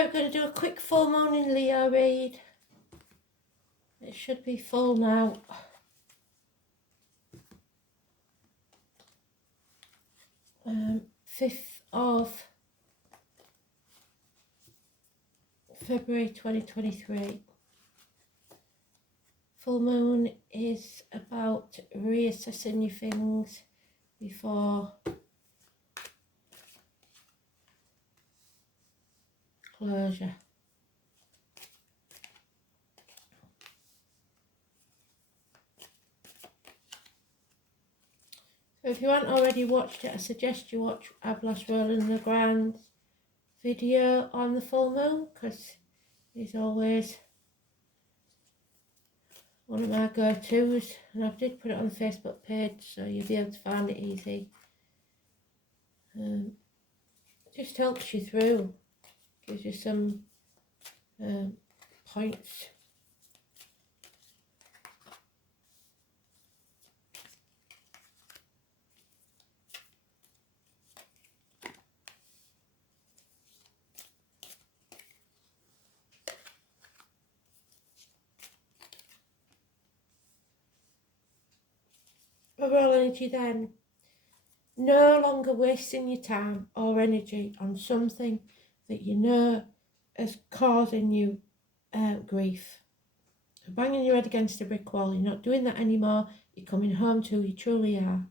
Right, we're going to do a quick full moon in Leo read. It should be full now. Um, 5th of February 2023. Full moon is about reassessing your things before closure. So if you haven't already watched it, I suggest you watch Ablas Roland Legrand's video on the full moon, because he's always one of my go-tos, and I did put it on the Facebook page, so you'll be able to find it easy. It just helps you through, gives you some points. Overall energy then. No longer wasting your time or energy on something that you know is causing you grief. Banging your head against a brick wall, you're not doing that anymore. You're coming home to who you truly are.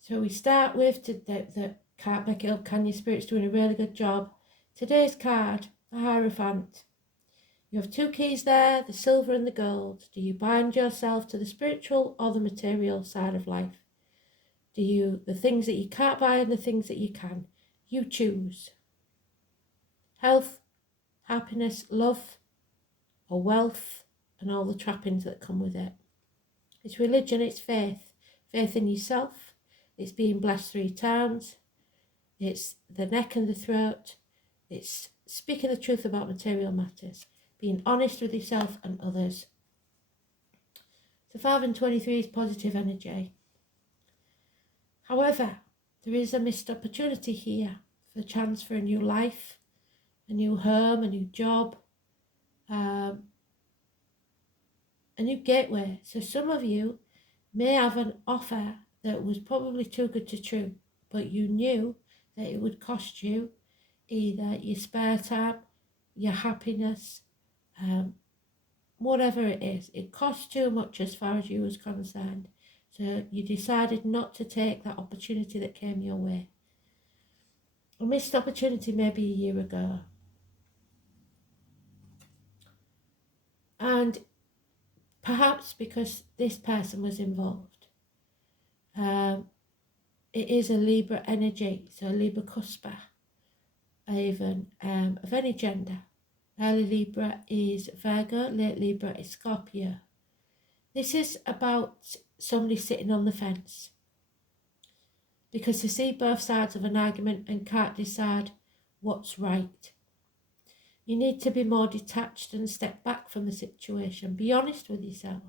So we start with the card back up. Can your spirit's doing a really good job. Today's card, the Hierophant. You have two keys there, the silver and the gold. Do you bind yourself to the spiritual or the material side of life? Do you, the things that you can't buy and the things that you can? You choose. Health, happiness, love, or wealth, and all the trappings that come with it. It's religion, it's faith. Faith in yourself. It's being blessed 3 times. It's the neck and the throat. It's speaking the truth about material matters. Being honest with yourself and others. So 5 and 23 is positive energy. However, there is a missed opportunity here for a chance for a new life, a new home, a new job, a new gateway. So some of you may have an offer that was probably too good to true, but you knew that it would cost you either your spare time, your happiness, whatever it is. It cost too much as far as you was concerned. So you decided not to take that opportunity that came your way. A missed opportunity maybe a year ago. And perhaps because this person was involved. It is a Libra energy, so a Libra cuspa, even of any gender. Early Libra is Virgo, late Libra is Scorpio. This is about somebody sitting on the fence because they see both sides of an argument and can't decide what's right. You need to be more detached and step back from the situation. Be honest with yourself.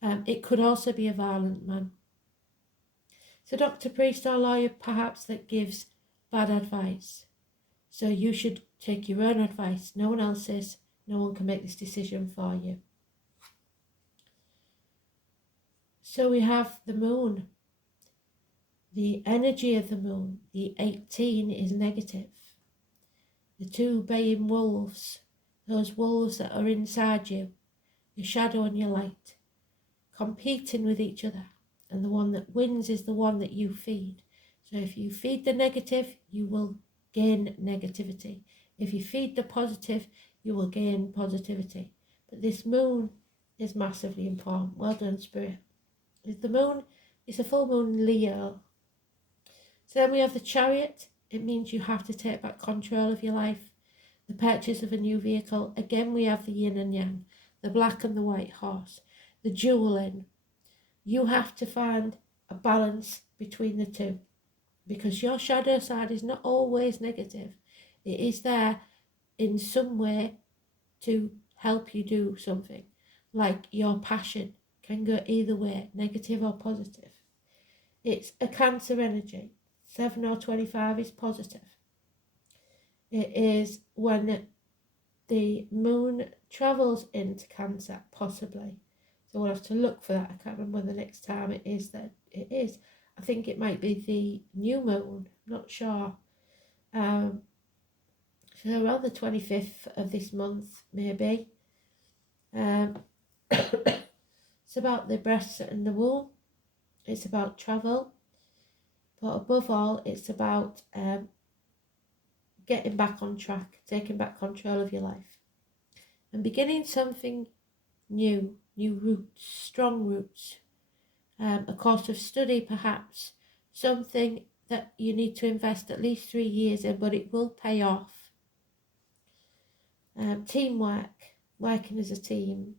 It could also be a violent man. So doctor, priest or lawyer perhaps that gives bad advice. So you should take your own advice. No one else's. No one can make this decision for you. So we have the moon. The energy of the moon, the 18, is negative. The 2 baying wolves, those wolves that are inside you, your shadow and your light, competing with each other. And the one that wins is the one that you feed. So if you feed the negative, you will gain negativity. If you feed the positive, you will gain positivity. But this moon is massively important. Well done, Spirit. The moon is a full moon Leo. So then we have the Chariot. It means you have to take back control of your life. The purchase of a new vehicle. Again, we have the yin and yang, the black and the white horse, the dueling. You have to find a balance between the two, because your shadow side is not always negative. It is there in some way to help you do something. Like your passion can go either way, negative or positive. It's a Cancer energy. 7 or 25 is positive. It is when the moon travels into Cancer, possibly. So we'll have to look for that. I can't remember when the next time it is that it is. I think it might be the new moon, not sure. So around the 25th of this month, maybe. It's about the breasts and the womb. It's about travel. But above all, it's about getting back on track, taking back control of your life, and beginning something new roots, strong roots, a course of study perhaps, something that you need to invest at least 3 years in, but it will pay off. Teamwork, working as a team,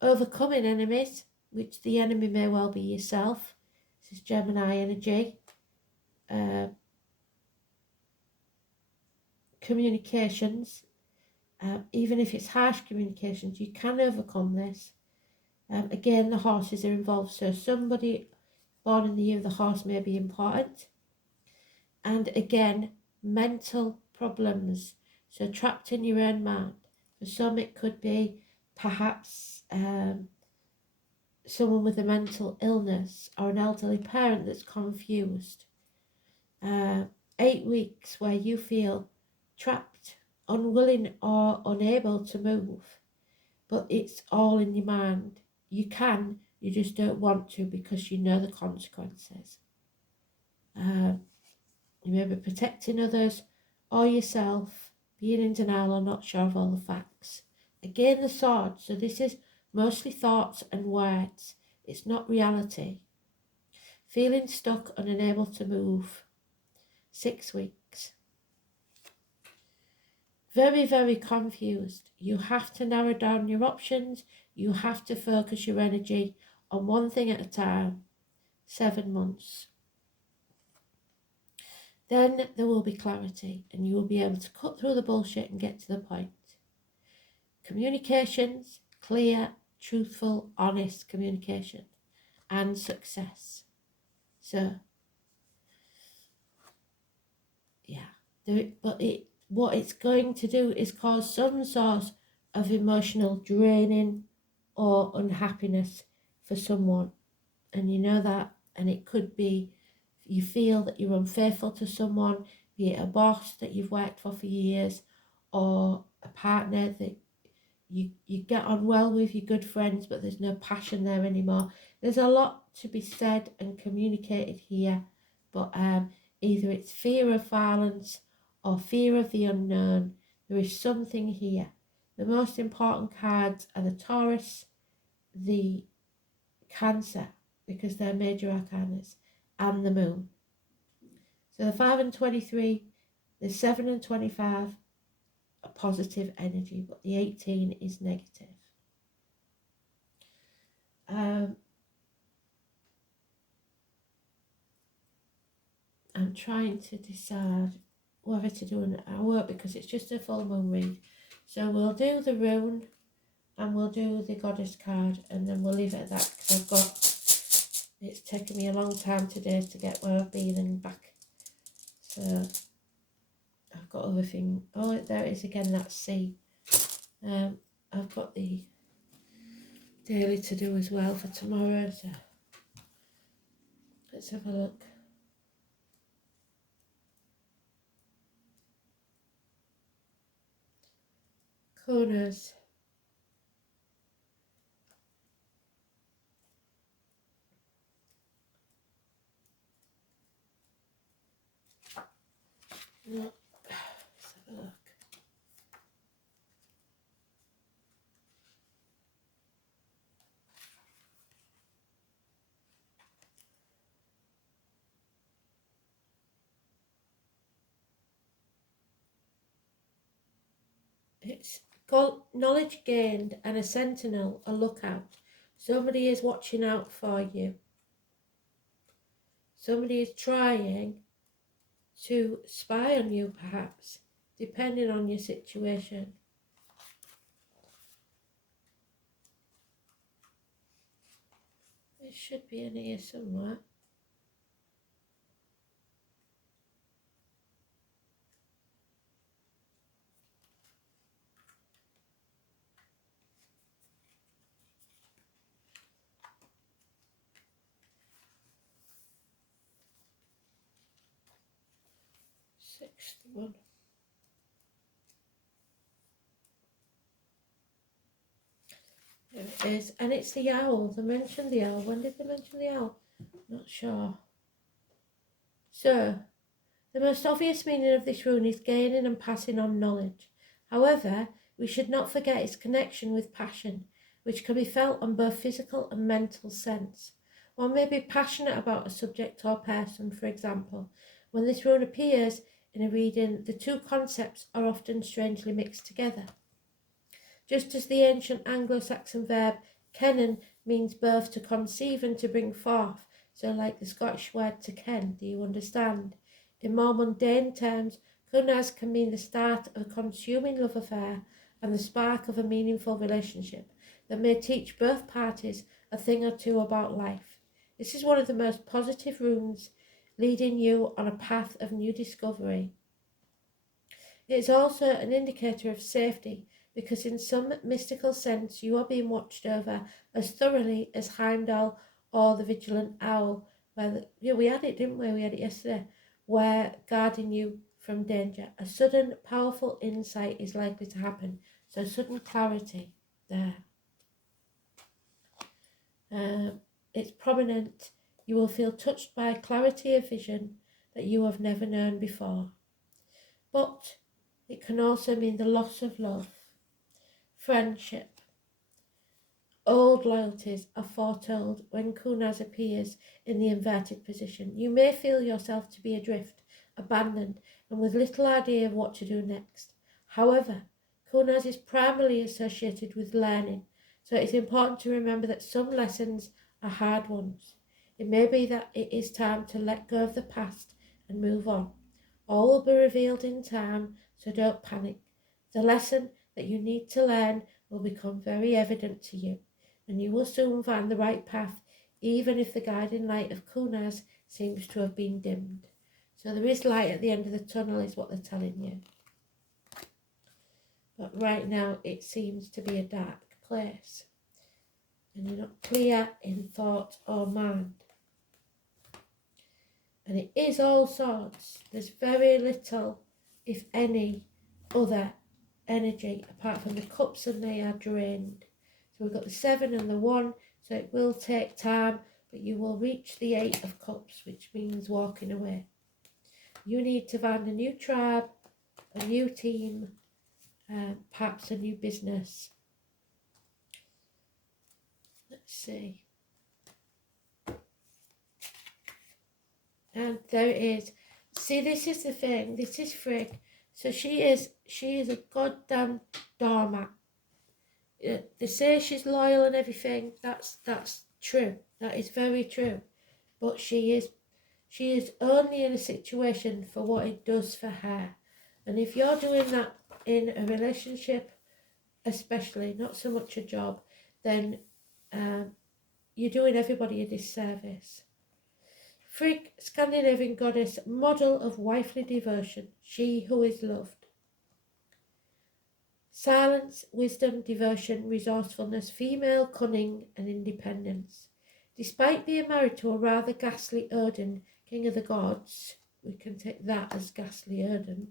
overcoming enemies, which the enemy may well be yourself. This is Gemini energy. Communications, even if it's harsh communications, you can overcome this. Again, the horses are involved, so somebody born in the year of the horse may be important. And again, mental problems, so trapped in your own mind. For some, it could be perhaps someone with a mental illness or an elderly parent that's confused. 8 weeks where you feel trapped, unwilling or unable to move, but it's all in your mind. You can, you just don't want to because you know the consequences. You may be protecting others or yourself, being in denial or not sure of all the facts. Again, the sword, so this is mostly thoughts and words. It's not reality. Feeling stuck and unable to move. 6 weeks. Very, very confused. You have to narrow down your options. You have to focus your energy on one thing at a time. 7 months. Then there will be clarity and you will be able to cut through the bullshit and get to the point. Communications, clear, truthful, honest communication and success. So, yeah, what it's going to do is cause some sort of emotional draining or unhappiness for someone. And you know that, and it could be you feel that you're unfaithful to someone, be it a boss that you've worked for years, or a partner that you get on well with, your good friends, but there's no passion there anymore. There's a lot to be said and communicated here, but either it's fear of violence or fear of the unknown. There is something here. The most important cards are the Taurus, the Cancer, because they're major arcanas, and the Moon. So the 5 and 23, the 7 and 25 are positive energy, but the 18 is negative. I'm trying to decide whether to do an hour because it's just a full moon read. So we'll do the rune and we'll do the goddess card and then we'll leave it at that because it's taken me a long time today to get where I've been and back. So I've got other things. Oh, there it is again, that's C. I've got the daily to do as well for tomorrow. So let's have a look. Corners. No. Let's have a look. It's got knowledge gained and a sentinel, a lookout. Somebody is watching out for you. Somebody is trying to spy on you, perhaps, depending on your situation. It should be in here somewhere. 61. There it is. And it's the owl. They mentioned the owl. When did they mention the owl? Not sure. So, the most obvious meaning of this rune is gaining and passing on knowledge. However, we should not forget its connection with passion, which can be felt on both physical and mental sense. One may be passionate about a subject or person, for example. When this rune appears in a reading, the two concepts are often strangely mixed together. Just as the ancient Anglo-Saxon verb kennen means both to conceive and to bring forth, so like the Scottish word to ken, do you understand? In more mundane terms, kunaz can mean the start of a consuming love affair and the spark of a meaningful relationship that may teach both parties a thing or two about life. This is one of the most positive runes, leading you on a path of new discovery. It is also an indicator of safety, because in some mystical sense you are being watched over as thoroughly as Heimdall or the vigilant owl. We had it, didn't we? We had it yesterday. Where guarding you from danger. A sudden, powerful insight is likely to happen. So sudden clarity there. It's prominent. You will feel touched by clarity of vision that you have never known before. But it can also mean the loss of love, friendship. Old loyalties are foretold when kunaz appears in the inverted position. You may feel yourself to be adrift, abandoned, and with little idea of what to do next. However, kunaz is primarily associated with learning, so it is important to remember that some lessons are hard ones. It may be that it is time to let go of the past and move on. All will be revealed in time, so don't panic. The lesson that you need to learn will become very evident to you, and you will soon find the right path, even if the guiding light of kunaz seems to have been dimmed. So there is light at the end of the tunnel, is what they're telling you. But right now it seems to be a dark place, and you're not clear in thought or mind. And it is all sorts. There's very little, if any, other energy apart from the cups, and they are drained. So we've got the 7 and the 1, so it will take time, but you will reach the 8 of cups, which means walking away. You need to find a new tribe, a new team, perhaps a new business. Let's see. And there it is. See, this is the thing. This is Frigg. So she is a goddamn doormat. They say she's loyal and everything. That's true. That is very true. But she is only in a situation for what it does for her. And if you're doing that in a relationship, especially, not so much a job, then you're doing everybody a disservice. Frigg, Scandinavian goddess, model of wifely devotion, she who is loved. Silence, wisdom, devotion, resourcefulness, female cunning and independence. Despite being married to a rather ghastly Odin, king of the gods, we can take that as ghastly Odin,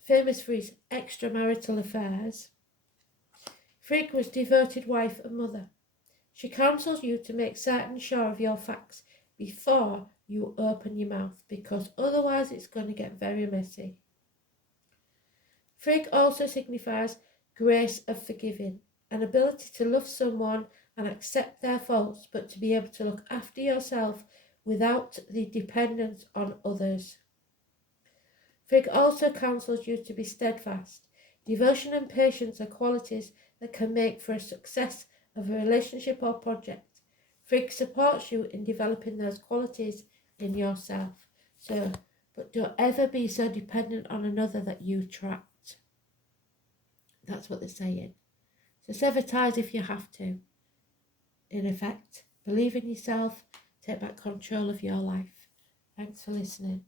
famous for his extramarital affairs, Frigg was devoted wife and mother. She counsels you to make certain sure of your facts before you open your mouth, because otherwise it's going to get very messy. Frigg also signifies grace of forgiving, an ability to love someone and accept their faults, but to be able to look after yourself without the dependence on others. Frigg also counsels you to be steadfast. Devotion and patience are qualities that can make for a success of a relationship or project. Frigg supports you in developing those qualities in yourself. But don't ever be so dependent on another that you trapped. That's what they're saying. So sever ties if you have to. In effect, believe in yourself, take back control of your life. Thanks for listening.